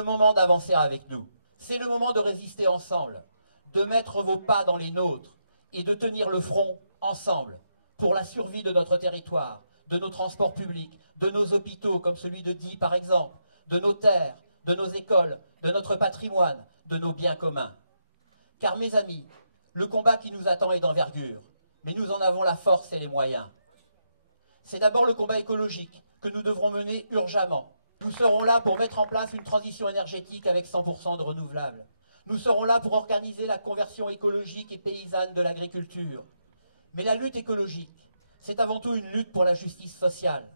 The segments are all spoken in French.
le moment d'avancer avec nous. C'est le moment de résister ensemble, de mettre vos pas dans les nôtres et de tenir le front ensemble pour la survie de notre territoire, de nos transports publics, de nos hôpitaux comme celui de Die par exemple, de nos terres, de nos écoles, de notre patrimoine, de nos biens communs. Car mes amis, le combat qui nous attend est d'envergure, mais nous en avons la force et les moyens. C'est d'abord le combat écologique que nous devrons mener urgemment. Nous serons là pour mettre en place une transition énergétique avec 100% de renouvelables. Nous serons là pour organiser la conversion écologique et paysanne de l'agriculture. Mais la lutte écologique, c'est avant tout une lutte pour la justice sociale.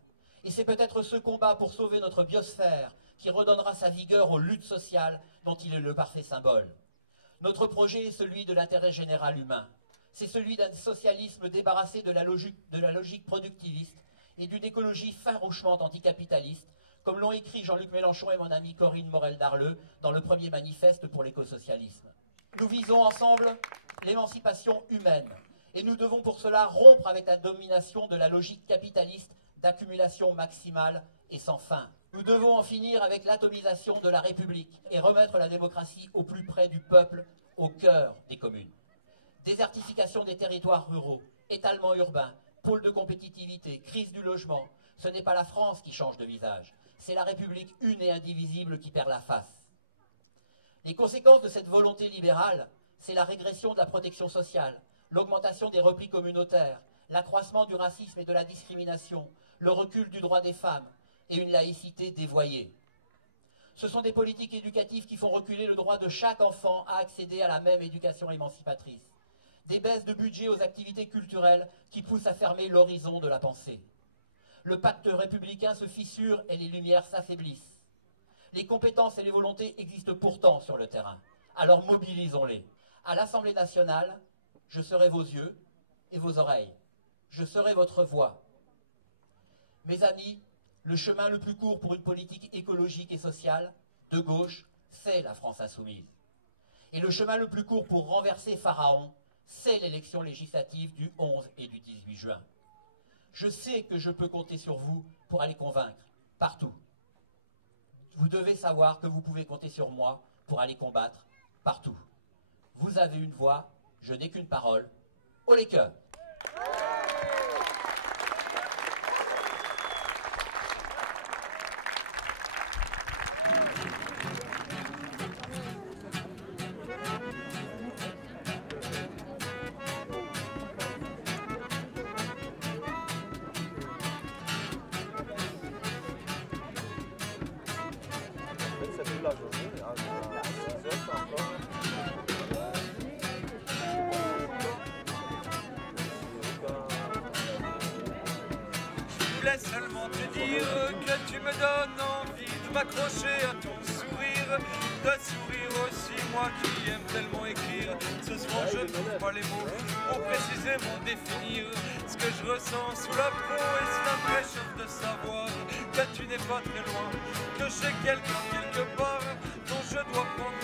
Et c'est peut-être ce combat pour sauver notre biosphère qui redonnera sa vigueur aux luttes sociales dont il est le parfait symbole. Notre projet est celui de l'intérêt général humain. C'est celui d'un socialisme débarrassé de la logique productiviste et d'une écologie farouchement anticapitaliste, comme l'ont écrit Jean-Luc Mélenchon et mon amie Corinne Morel-Darleux dans le premier manifeste pour l'écosocialisme. Nous visons ensemble l'émancipation humaine et nous devons pour cela rompre avec la domination de la logique capitaliste d'accumulation maximale et sans fin. Nous devons en finir avec l'atomisation de la République et remettre la démocratie au plus près du peuple, au cœur des communes. Désertification des territoires ruraux, étalement urbain, pôle de compétitivité, crise du logement. Ce n'est pas la France qui change de visage, c'est la République une et indivisible qui perd la face. Les conséquences de cette volonté libérale, c'est la régression de la protection sociale, l'augmentation des replis communautaires, l'accroissement du racisme et de la discrimination, le recul du droit des femmes et une laïcité dévoyée. Ce sont des politiques éducatives qui font reculer le droit de chaque enfant à accéder à la même éducation émancipatrice. Des baisses de budget aux activités culturelles qui poussent à fermer l'horizon de la pensée. Le pacte républicain se fissure et les lumières s'affaiblissent. Les compétences et les volontés existent pourtant sur le terrain. Alors mobilisons-les. À l'Assemblée nationale, je serai vos yeux et vos oreilles. Je serai votre voix. Mes amis, le chemin le plus court pour une politique écologique et sociale, de gauche, c'est la France insoumise. Et le chemin le plus court pour renverser Pharaon, c'est l'élection législative du 11 et du 18 juin. Je sais que je peux compter sur vous pour aller convaincre, partout. Vous devez savoir que vous pouvez compter sur moi pour aller combattre, partout. Vous avez une voix, je n'ai qu'une parole. Haut les cœurs! La journée, à 6 heures encore. Je voulais seulement te dire que tu me donnes envie de m'accrocher à ton sourire, de sourire aussi, moi qui aime tellement écrire. Ce soir je ne trouve pas les mots pour précisément définir ce que je ressens sous la peau, et cela me réchauffe de savoir que tu n'es pas très loin, que j'ai quelqu'un quelque part dont je dois prendre